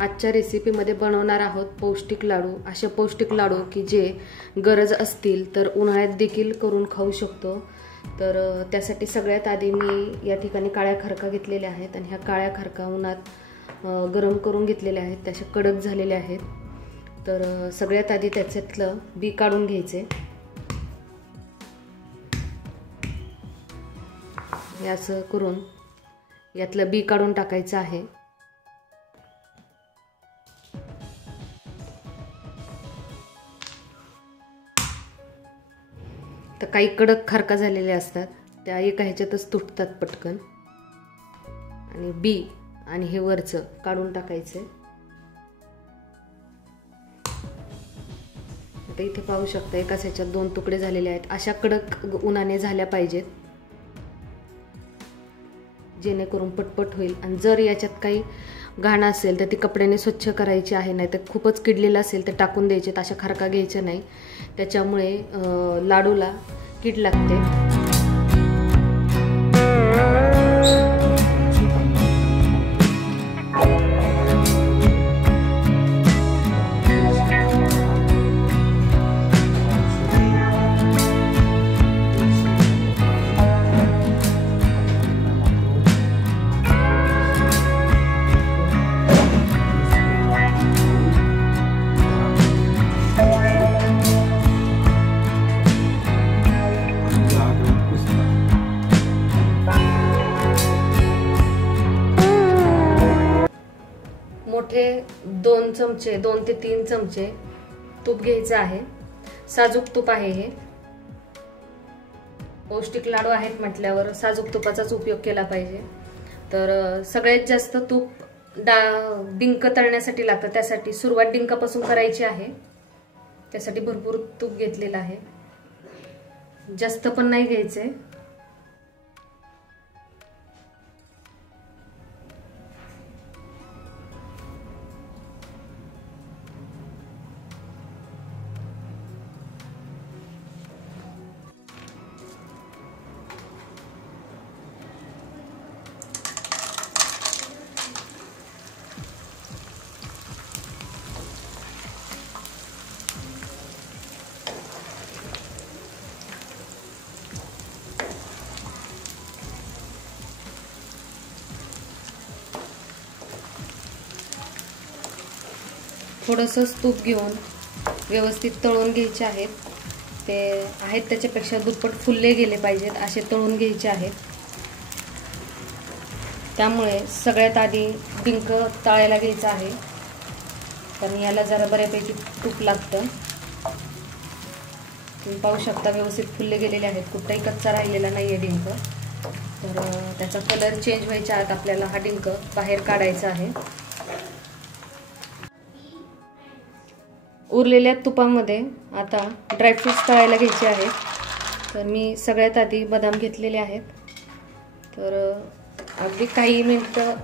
आजच्या रेसिपीमध्ये बनवणार आहोत पौष्टिक लाडू। असे पौष्टिक लाडू की जे गरज असतील तर उन्हाळ्यात देखील करून खाऊ शकतो। तर त्यासाठी सगळ्यात आधी मी या ठिकाणी काळ्या खरका घेतलेल्या आहेत आणि ह्या काळ्या खरका उन्हात गरम करून घेतलेल्या आहेत, त्याचे कडक झालेले आहेत। तर सगळ्यात आधी त्याच्यातलं बी काढून घ्यायचे। असं करून यातलं बी काढून टाकायचं आहे। तर काही कडक खरका झालेले असतात, त्या एका ह्याच्यातच तुटतात पटकन। आणि बी आणि हे वरचं काढून टाकायचे। आता इथे पाहू शकता एकाच ह्याच्यात दोन तुकडे झालेले आहेत। अशा कडक उन्हाने झाल्या पाहिजेत जेणेकरून पटपट होईल। आणि जर याच्यात काही घाण असेल तर ती कपड्याने स्वच्छ करायची आहे, नाही तर खूपच किडलेला असेल तर टाकून द्यायचे। अशा खरका घ्यायचे नाही, त्याच्यामुळे लाडूला कीड लागते। मोठे 2 चमचे 2 ते 3 चमचे तूप घ्यायचं आहे। साजूक तूप आहे हे। पौष्टिक लाडू आहेत म्हटल्यावर साजूक तुपाचाच उपयोग केला पाहिजे। तर सगळ्यात जास्त तूप डिंक तळण्यासाठी लागतं, त्यासाठी सुरुवात डिंकापासून करायची आहे। त्यासाठी भरपूर तूप घेतलेलं आहे, जास्त पण नाही घ्यायचे। थोडंसं तूप घेऊन व्यवस्थित तळून घ्यायचे आहेत। ते आहेत त्याच्यापेक्षा दुप्पट फुलले गेले पाहिजेत असे तळून घ्यायचे आहेत। त्यामुळे सगळ्यात आधी डिंक तळायला घ्यायचा आहे, कारण याला जरा बऱ्यापैकी तूप लागतं। तुम्ही पाहू शकता व्यवस्थित फुलले गेलेले आहेत, कुठलाही कच्चा राहिलेला नाहीये डिंक। तर त्याचा कलर चेंज व्हायच्या आत आपल्याला हा डिंक बाहेर काढायचा आहे। उरलेल्या तुपामध्ये आता ड्रायफ्रूट्स तळायला घ्यायचे आहेत। तर मी सगळ्यात आधी बदाम घेतलेले आहेत। तर अगदी काही मिनिटं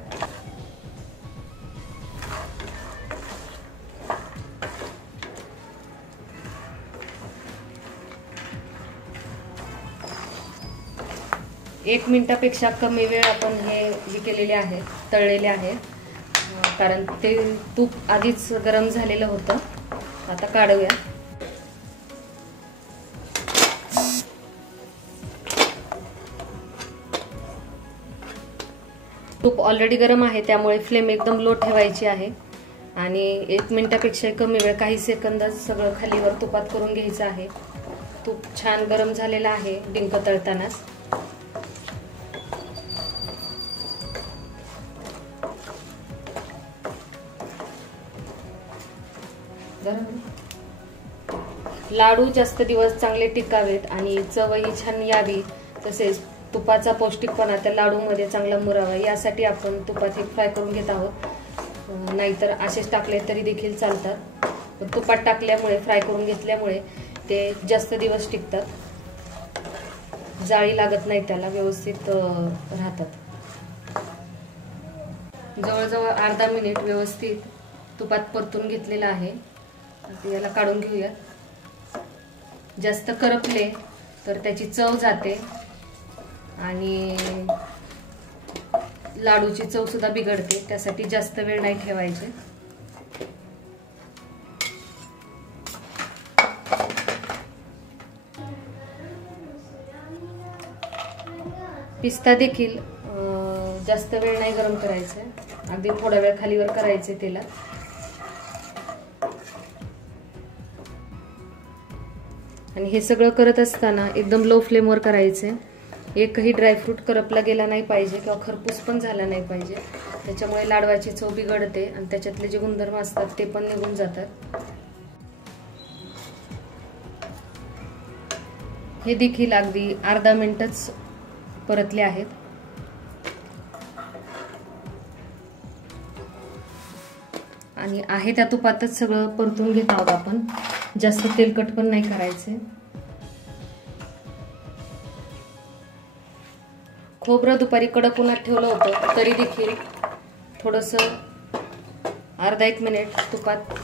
एक मिनिटापेक्षा कमी वेळ आपण हे केलेले आहे, तळलेले आहे, कारण ते तूप आधीच गरम झालेलं होतं। आता काढूया। तूप ऑलरेडी गरम आहे, त्यामुळे फ्लेम एकदम लो ठेवायची आहे आणि 1 मिनिटापेक्षा कमी वेळ, काही सेकंदात सगळं खालीवर तुपात करून घ्यायचं आहे। तूप छान गरम झालेलं आहे डिंक तळतानाच। लाडू जास्त दिवस चांगले टिकावेत आणि चवही छान यावी, तसेच तुपाचा पौष्टिकपणा त्या लाडूमध्ये चांगला मुरावा यासाठी आपण तुपात हे फ्राय करून घेत आहोत। नाहीतर असेच टाकले तरी देखील चालतात, पण तुपात टाकल्यामुळे फ्राय करून घेतल्यामुळे ते जास्त दिवस टिकतात, जाळी लागत नाही, त्याला व्यवस्थित राहतात। जवळजवळ अर्धा मिनिट व्यवस्थित तुपात परतून घेतलेला आहे। आता याला काढून घेऊया। जास्त करपले तर त्याची चव जाते आणि लाडूची चव सुद्धा बिघडते, त्यासाठी जास्त वेळ नाही ठेवायचे। पिस्ता देखील जास्त वेळ नाही गरम करायचं, अगदी थोडा वेळ खालीवर करायचे तेलात. आणि हे सगळं करत असताना एकदम लो फ्लेमवर करायचे. एकही ड्रायफ्रूट करपला गेला नाही पाहिजे किंवा खरपूस पण झाला नाही पाहिजे, त्याच्यामुळे लाडवाची चव बिघडते आणि त्याच्यातले जे गुणधर्म असतात ते पण निघून जातात. हे देखील अगदी अर्धा मिनिटच परतले आहेत. आणि आहे त्या तुपातच सगळं परतून घेत आहोत आपण, जास्त तेलकट पण नाही करायचे. खोबरं दुपारी कडक उन्हात ठेवलं होतं, तरी देखील थोडंसं अर्धा एक मिनिट तुपात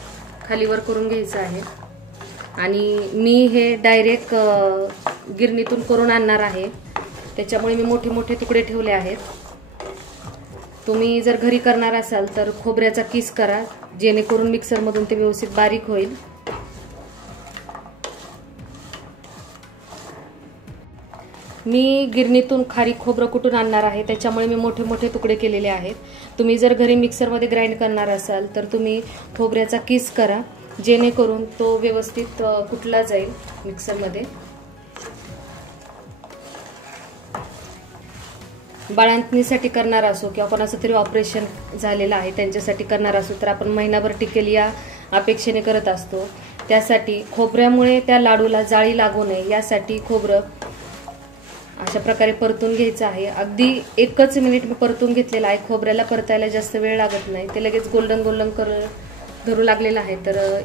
खालीवर करून घ्यायचं आहे. आणि मी हे डायरेक्ट गिरणीतून करून आणणार आहे, त्याच्यामुळे मी मोठे मोठे तुकडे ठेवले आहेत. तुम्ही जर घरी करणार असाल तर खोबऱ्याचा किस करा, जेणेकरून मिक्सरमधून ते व्यवस्थित बारीक होईल. मी गिरणीतून खारीक खोबरं कुटून आणणार आहे, त्याच्यामुळे मी मोठे मोठे तुकडे केलेले आहेत. तुम्ही जर घरी मिक्सरमध्ये ग्राइंड करणार असाल तर तुम्ही खोबऱ्याचा किस करा, जेणेकरून तो व्यवस्थित कुटला जाईल मिक्सरमध्ये. बाळंतणीसाठी करणार असो किंवा कोणाचं तरी ऑपरेशन झालेलं आहे त्यांच्यासाठी करणार असो तर आपण महिनाभर टिकेल या अपेक्षेने करत असतो. त्यासाठी खोबऱ्यामुळे त्या लाडूला जाळी लागू नये यासाठी खोबरं अशा प्रकारे परतून घ्यायचं आहे. अगदी 1 मिनिट मी परतून घेतलेला आहे. खोबऱ्याला परतायला जास्त वेळ लागत नाही, ते लगेच गोल्डन गोल्डन धरू लागलेलं आहे. तर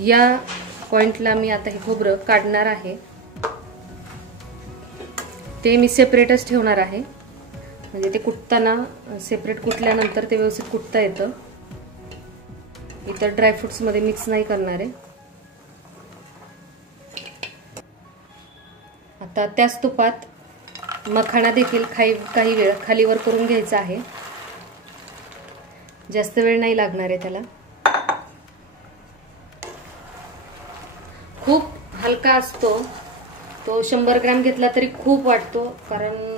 या पॉइंटला मी आता हे खोबरं काढणार आहे. ते मी सेपरेटच ठेवणार आहे, म्हणजे ते कुटताना सेपरेट कुटल्यानंतर ते व्यवस्थित कुटता येतं. इतर ड्रायफ्रुट्स मध्ये मिक्स नाही करणार आहे. आता त्याच तुपात मखाना देखील काही वेळ खालीवर करून घ्यायचा आहे. जास्त वेळ नाही लागणार आहे त्याला. खूप हलका असतो तो, 100 ग्रॅम घेतला तरी खूप वाटतो, कारण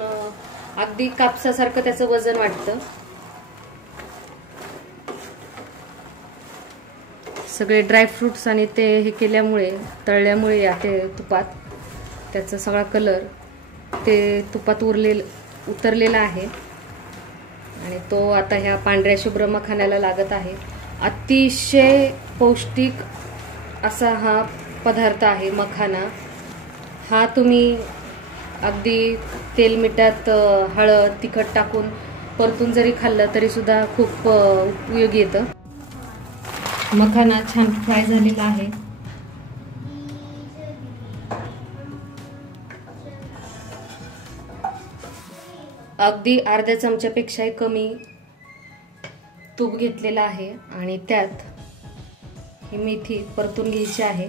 अगदी कापसासारखं त्याचं वजन वाटतं. सगळे ड्रायफ्रुट्स आणि ते हे केल्यामुळे, तळल्यामुळे या ते तुपात त्याचा सगळा कलर ते तुपात उतरलेला आहे आणि तो आता ह्या पांढऱ्या शुभ्र मखाण्याला लागत आहे. अतिशय पौष्टिक असा हा पदार्थ आहे मखाना. हा तुम्ही अगदी तेल मिठात हळद तिखट टाकून परतून जरी खाल्लं तरी सुद्धा खूप उपयोगी येतं. मखाना छान फ्राय झालेला आहे. अगदी अर्ध्या चमच्यापेक्षाही कमी तूप घेतलेलं आहे आणि त्यात ही मेथी परतून घ्यायची आहे.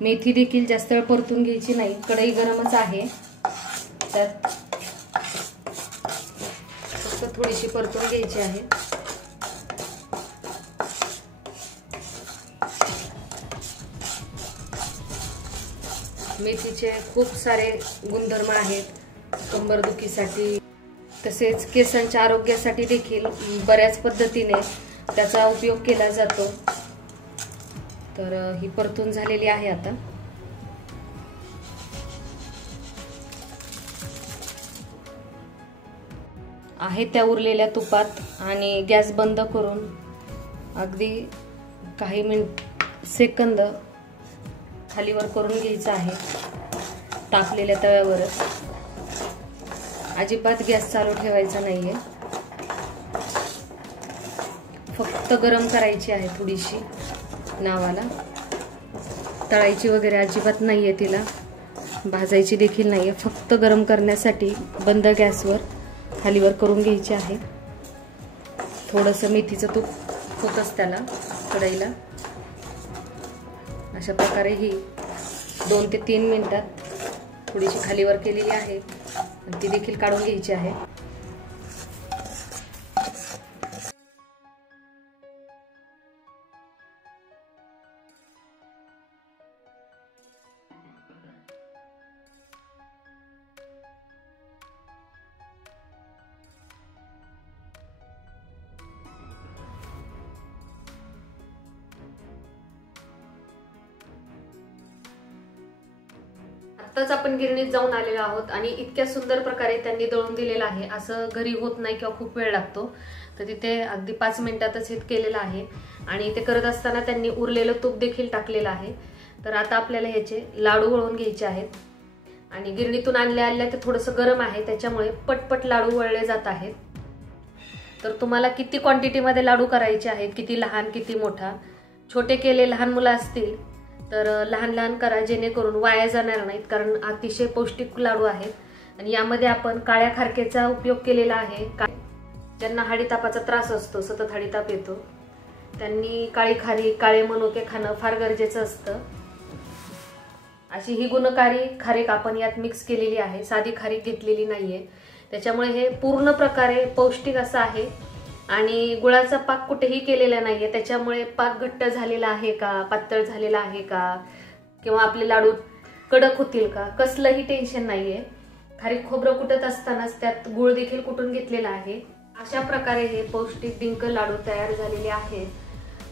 मेथी देखील जास्त वेळ परतून घ्यायची नाही, कढई गरमच आहे, त्यात फक्त थोडीशी परतून घ्यायची आहे. मेथीचे खूप सारे गुणधर्म आहेत, कंबरदुखीसाठी तसेच केसांच्या आरोग्यासाठी देखील बऱ्याच पद्धतीने त्याचा उपयोग केला जातो. तर ही परतून झालेली आहे. आता आहे त्या उरलेल्या तुपात आणि गॅस बंद करून अगदी काही सेकंद खालीवर करून घ्यायचं आहे, तापलेल्या तव्यावरच. अजिबात गॅस चालू ठेवायचा नाहीये, फक्त गरम करायची आहे थोडीशी नावाला. तळायची वगैरे अजिबात नाहीये, तिला भाजायची देखील नाहीये, फक्त गरम करण्यासाठी बंद गॅसवर खालीवर करून घ्यायची आहे. थोडंसं मेथीचं तूप होतच त्याला कढईला. अशा प्रकारे ही 2 ते 3 मिनिटात थोडीशी खालीवर केलेली आहे आणि ती देखील काढून घ्यायची आहे. आत्ताच आपण गिरणीत जाऊन आलेलो आहोत आणि इतक्या सुंदर प्रकारे त्यांनी दळून दिलेलं आहे. असं घरी होत नाही किंवा खूप वेळ लागतो. तर तिथे अगदी 5 मिनिटातच हे केलेलं आहे आणि ते करत असताना त्यांनी उरलेलं तूप देखील टाकलेलं आहे. तर आता आपल्याला ह्याचे लाडू वळून घ्यायचे आहेत आणि गिरणीतून आणल्या ते थोडंसं गरम आहे, त्याच्यामुळे पटपट लाडू वळले जात आहेत. तर तुम्हाला किती क्वांटिटीमध्ये लाडू करायचे आहेत, किती लहान किती मोठा, छोटे केले लहान मुलं असतील तर लहान लहान करा, जेणेकरून वाया जाणार नाहीत, कारण अतिशय पौष्टिक लाडू आहेत. आणि यामध्ये आपण काळ्या खारकेचा उपयोग केलेला आहे. ज्यांना हाडीतापाचा त्रास असतो, सतत हाडीताप येतो, त्यांनी काळी खारीक, काळे मनुके खाणं फार गरजेचं असतं. अशी ही गुणकारी खारीक आपण यात मिक्स केलेली आहे, साधी खारीक घेतलेली नाहीये. त्याच्यामुळे हे पूर्ण प्रकारे पौष्टिक असं आहे. आणि गुळाचा पाक कुठेही केलेला नाहीये, त्याच्यामुळे पाक घट्ट झालेला आहे का, पातळ झालेला आहे का, किंवा आपले लाडू कडक होतील का, कसलंही टेन्शन नाहीये. खारीक खोबरं कुटत असतानाच त्यात गुळ देखील कुटून घेतलेला आहे. अशा प्रकारे हे पौष्टिक डिंक लाडू तयार झालेले आहेत.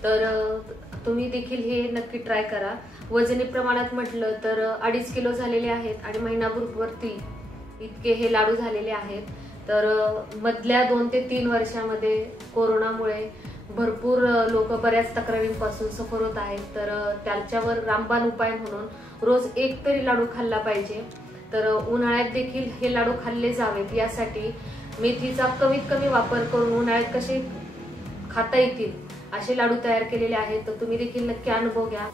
तर तुम्ही देखील हे नक्की ट्राय करा. वजनी प्रमाणात म्हटलं तर 2.5 किलो झालेले आहेत आणि महिनाभरवरती इतके हे लाडू झालेले आहेत. तर मधल्या 2 ते 3 वर्षामध्ये कोरोनामुळे भरपूर लोक बऱ्याच तक्रारींपासून सफर होत आहेत. तर त्याच्यावर रामबाण उपाय म्हणून रोज एक तरी लाडू खाल्ला पाहिजे. तर उन्हाळ्यात देखील हे लाडू खाल्ले जावेत, यासाठी मेथीचा कमीत कमी वापर करून उन्हाळ्यात कसे खाता येतील असे लाडू तयार केलेले आहेत. तर तुम्ही देखील नक्की अनुभव घ्या.